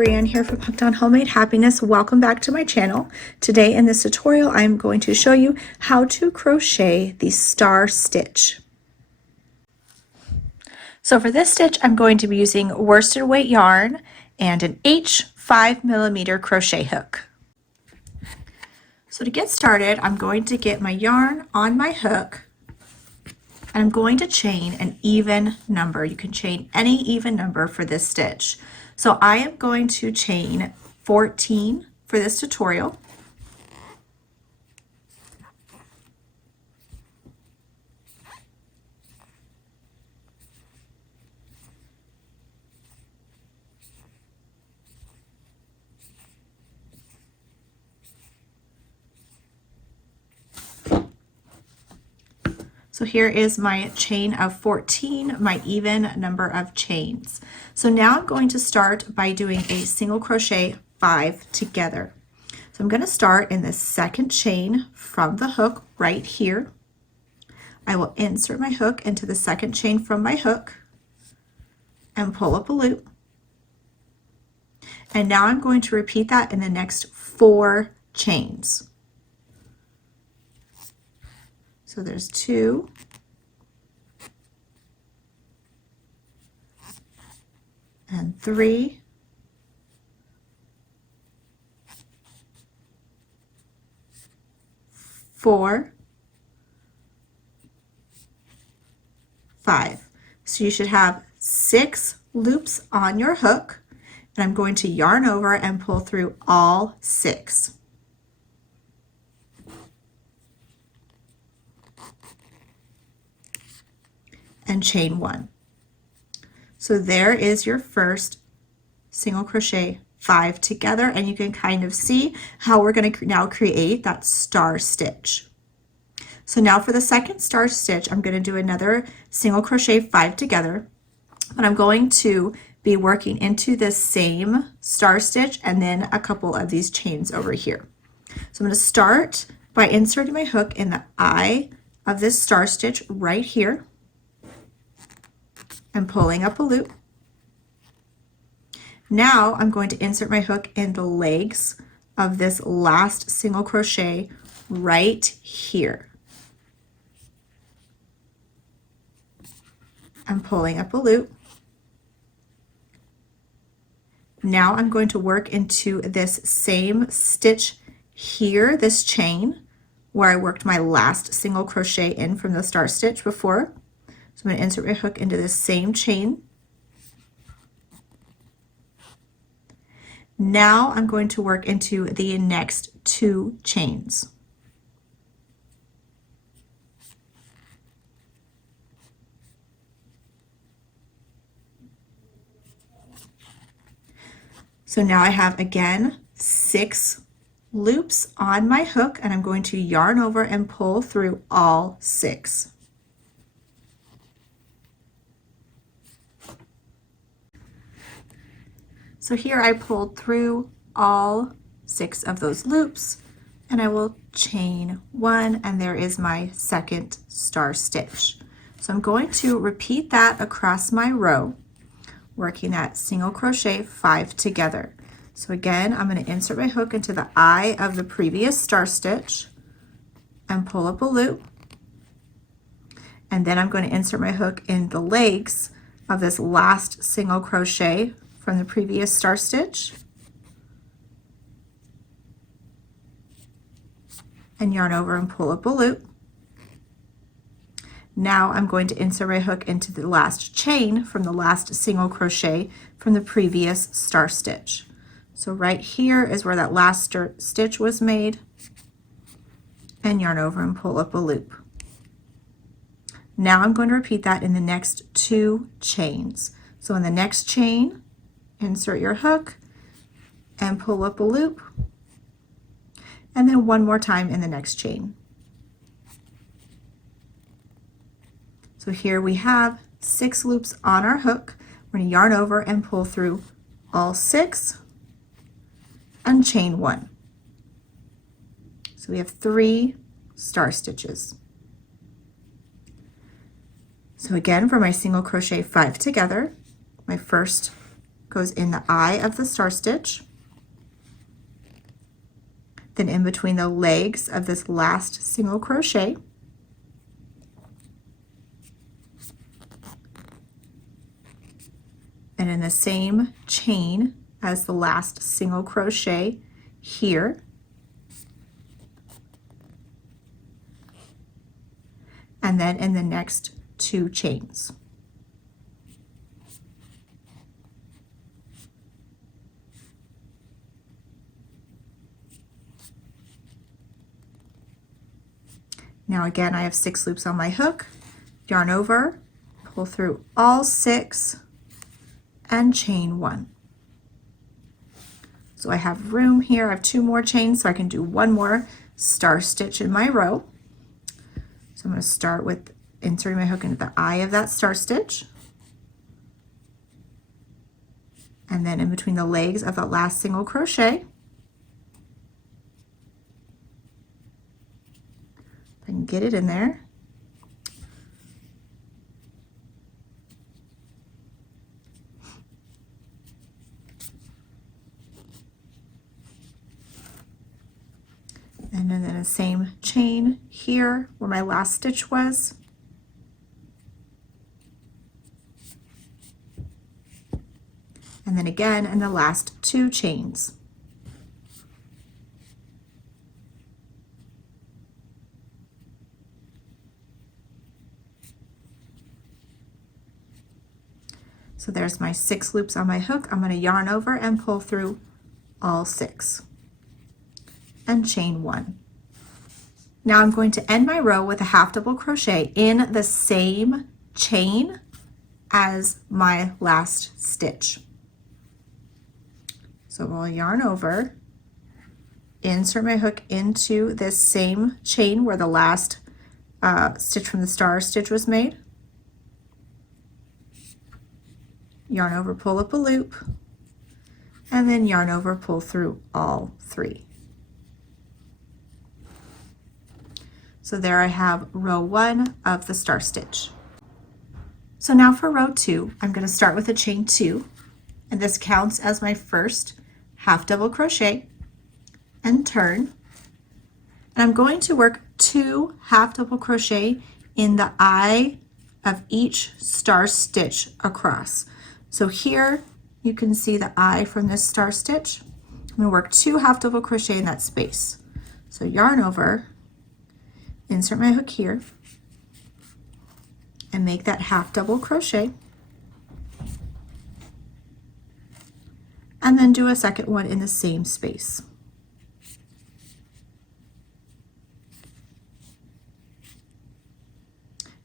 Brianne here from Hooked on Homemade Happiness. Welcome back to my channel. Today in this tutorial, I'm going to show you how to crochet the star stitch. So for this stitch, I'm going to be using worsted weight yarn and an H 5mm crochet hook. So to get started, I'm going to get my yarn on my hook and I'm going to chain an even number. You can chain any even number for this stitch. So I am going to chain 14 for this tutorial. So here is my chain of 14, my even number of chains. So now I'm going to start by doing a single crochet 5 together. So I'm going to start in the second chain from the hook right here. I will insert my hook into the second chain from my hook and pull up a loop. And now I'm going to repeat that in the next 4 chains. So there's 2, and 3, 4, 5. So you should have 6 loops on your hook, and I'm going to yarn over and pull through all 6. And chain 1. So there is your first single crochet 5 together, and you can kind of see how we're going to now create that star stitch. So now for the second star stitch, I'm going to do another single crochet 5 together, but I'm going to be working into this same star stitch and then a couple of these chains over here. So I'm going to start by inserting my hook in the eye of this star stitch right here and pulling up a loop. Now I'm going to insert my hook in the legs of this last single crochet right here and pulling up a loop. Now I'm going to work into this same stitch here, this chain where I worked my last single crochet in from the star stitch before. So I'm going to insert my hook into this same chain. Now I'm going to work into the next 2 chains. So now I have again 6 loops on my hook, and I'm going to yarn over and pull through all 6. So here I pulled through all 6 of those loops, and I will chain 1, and there is my second star stitch. So I'm going to repeat that across my row, working that single crochet 5 together. So again, I'm going to insert my hook into the eye of the previous star stitch and pull up a loop. And then I'm going to insert my hook in the legs of this last single crochet from the previous star stitch and yarn over and pull up a loop. Now I'm going to insert my hook into the last chain from the last single crochet from the previous star stitch. So right here is where that last stitch was made, and yarn over and pull up a loop. Now I'm going to repeat that in the next 2 chains. So in the next chain, insert your hook and pull up a loop, and then one more time in the next chain. So here we have 6 loops on our hook. We're going to yarn over and pull through all 6 and chain 1. So we have 3 star stitches. So again, for my single crochet 5 together, my first goes in the eye of the star stitch, then in between the legs of this last single crochet, and in the same chain as the last single crochet here, and then in the next 2 chains. Now again, I have 6 loops on my hook, yarn over, pull through all 6, and chain 1. So I have room here. I have 2 more chains, so I can do 1 more star stitch in my row. So I'm going to start with inserting my hook into the eye of that star stitch, and then in between the legs of that last single crochet. If I can get it in there. And then in the same chain here where my last stitch was. And then again in the last 2 chains. So there's my 6 loops on my hook. I'm going to yarn over and pull through all 6. And chain 1. Now I'm going to end my row with a half double crochet in the same chain as my last stitch. So I'll yarn over, insert my hook into this same chain where the last stitch from the star stitch was made, yarn over, pull up a loop, and then yarn over, pull through all 3. So there I have row 1 of the star stitch. So now for row 2, I'm going to start with a chain 2, and this counts as my first half double crochet and turn. And I'm going to work 2 half double crochet in the eye of each star stitch across. So here you can see the eye from this star stitch. I'm going to work 2 half double crochet in that space. So yarn over, insert my hook here, and make that half double crochet, and then do a second one in the same space.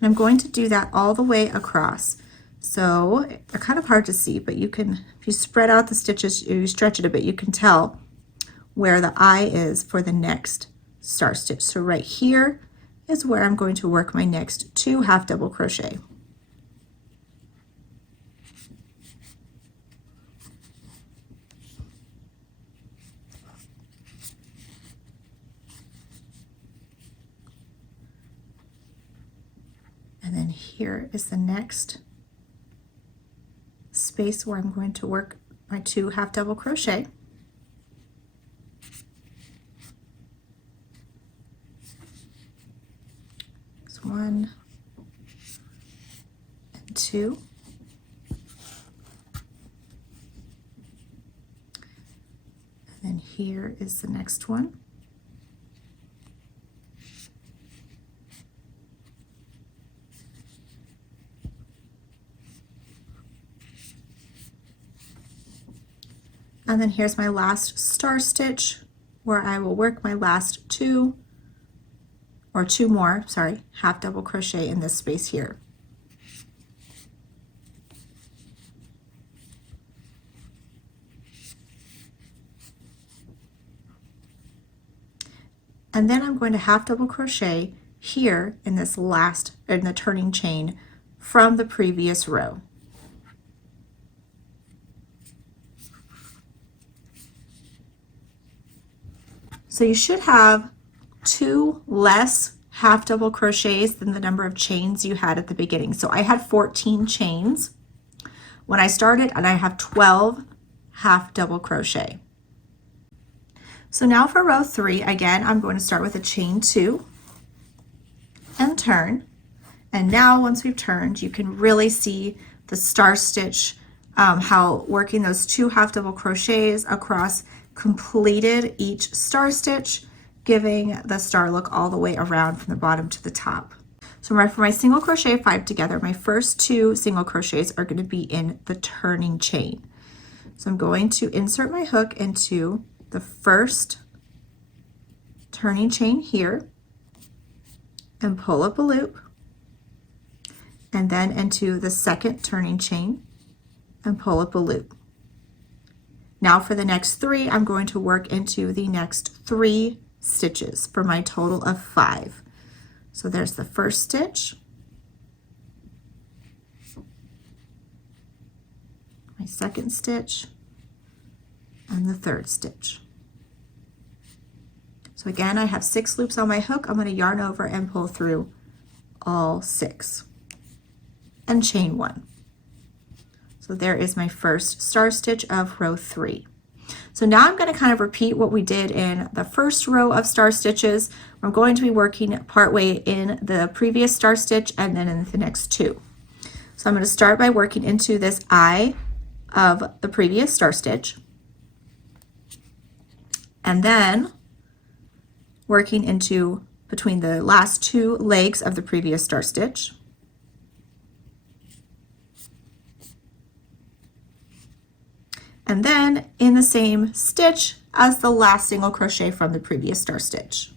And I'm going to do that all the way across. So they're kind of hard to see, but you can, if you spread out the stitches, you stretch it a bit, you can tell where the eye is for the next star stitch. So right here is where I'm going to work my next 2 half double crochet. And then here is the next space where I'm going to work my 2 half double crochet. It's 1 and 2. And then here is the next one. And then here's my last star stitch where I will work my last 2 more, half double crochet in this space here. And then I'm going to half double crochet here in this last, in the turning chain from the previous row. So you should have 2 less half double crochets than the number of chains you had at the beginning. So I had 14 chains when I started, and I have 12 half double crochet. So now for row 3, again, I'm going to start with a chain 2 and turn. And now once we've turned, you can really see the star stitch, how working those 2 half double crochets across completed each star stitch, giving the star look all the way around from the bottom to the top. So for my single crochet 5 together, my first 2 single crochets are going to be in the turning chain. So I'm going to insert my hook into the first turning chain here and pull up a loop, and then into the second turning chain and pull up a loop. Now for the next 3, I'm going to work into the next 3 stitches for my total of 5. So there's the first stitch, my second stitch, and the third stitch. So again, I have 6 loops on my hook. I'm going to yarn over and pull through all 6 and chain 1. So there is my first star stitch of row 3. So now I'm going to kind of repeat what we did in the first row of star stitches. I'm going to be working partway in the previous star stitch and then in the next 2. So I'm going to start by working into this eye of the previous star stitch, and then working into between the last 2 legs of the previous star stitch, and then in the same stitch as the last single crochet from the previous star stitch.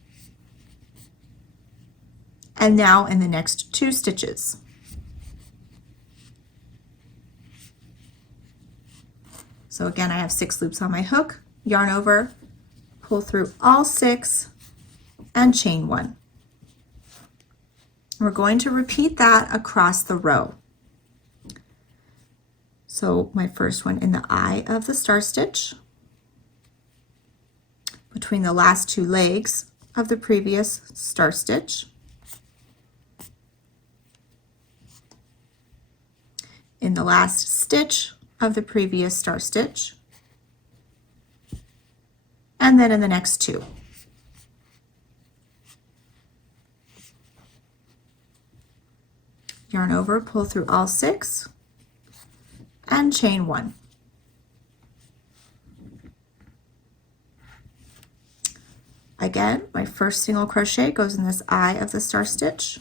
And now in the next 2 stitches. So again, I have 6 loops on my hook, yarn over, pull through all 6, and chain 1. We're going to repeat that across the row. So my first one in the eye of the star stitch, between the last 2 legs of the previous star stitch, in the last stitch of the previous star stitch, and then in the next 2. Yarn over, pull through all 6, and chain 1. Again, my first single crochet goes in this eye of the star stitch,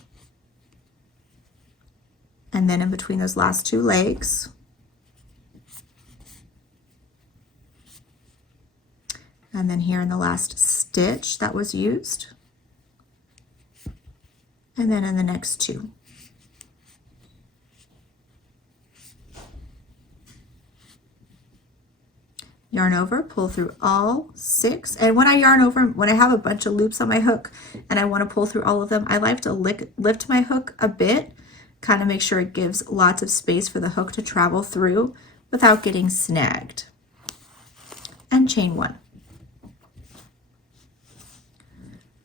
and then in between those last 2 legs, and then here in the last stitch that was used, and then in the next 2. Yarn over, pull through all 6, and when I yarn over, when I have a bunch of loops on my hook and I want to pull through all of them, I like to lift my hook a bit, kind of make sure it gives lots of space for the hook to travel through without getting snagged. And chain 1.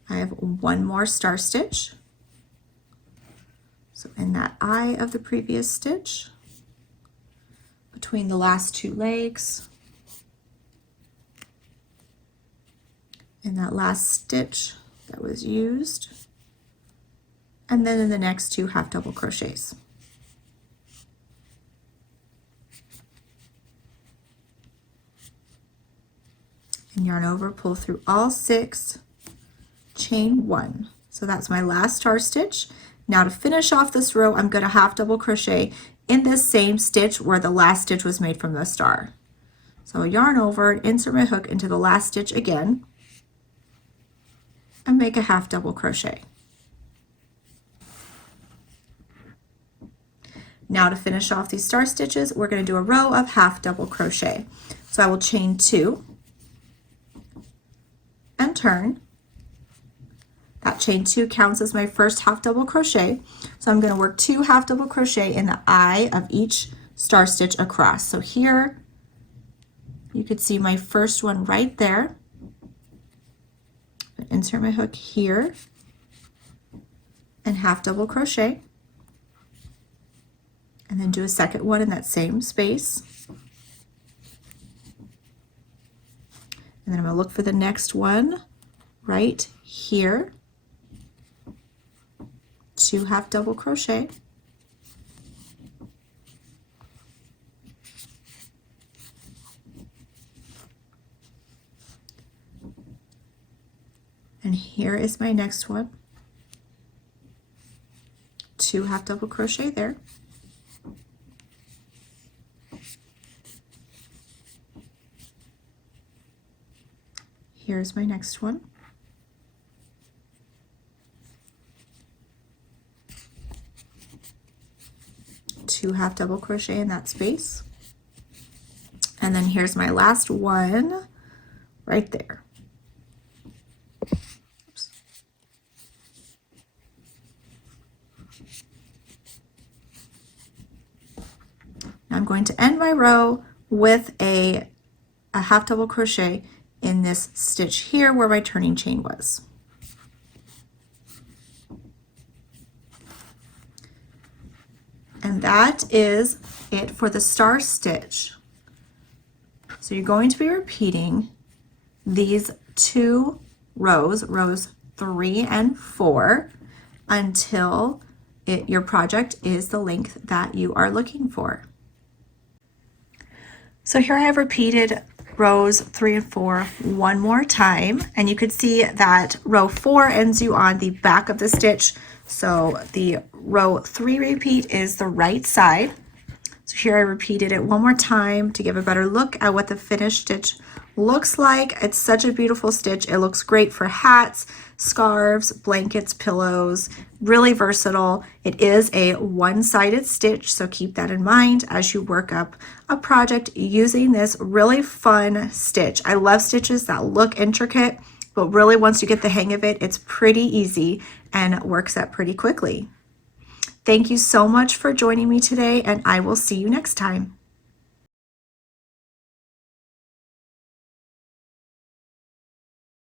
I have 1 more star stitch. So in that eye of the previous stitch, between the last 2 legs, in that last stitch that was used, and then in the next 2 half double crochets. And yarn over, pull through all 6, chain 1. So that's my last star stitch. Now to finish off this row, I'm going to half double crochet in this same stitch where the last stitch was made from the star. So I'll yarn over and insert my hook into the last stitch again, and make a half double crochet. Now to finish off these star stitches, we're going to do a row of half double crochet. So I will chain 2 and turn. That chain 2 counts as my first half double crochet. So I'm going to work 2 half double crochet in the eye of each star stitch across. So here you could see my first one right there. Insert my hook here and half double crochet, and then do a second one in that same space. And then I'm going to look for the next one right here. 2 half double crochet. And here is my next one. 2 half double crochet there. Here's my next one. Two half double crochet in that space. And then here's my last one right there. Oops. Now I'm going to end my row with a half double crochet in this stitch here where my turning chain was. And that is it for the star stitch. So you're going to be repeating these 2 rows, rows 3 and 4, until your project is the length that you are looking for. So here I have repeated rows 3 and 4 one more time, and you could see that row 4 ends you on the back of the stitch, so the row 3 repeat is the right side. So here I repeated it one more time to give a better look at what the finished stitch looks like. It's such a beautiful stitch. It looks great for hats, scarves, blankets, pillows, really versatile. It is a one-sided stitch, so keep that in mind as you work up a project using this really fun stitch. I love stitches that look intricate, but really once you get the hang of it, it's pretty easy and works up pretty quickly. Thank you so much for joining me today, and I will see you next time.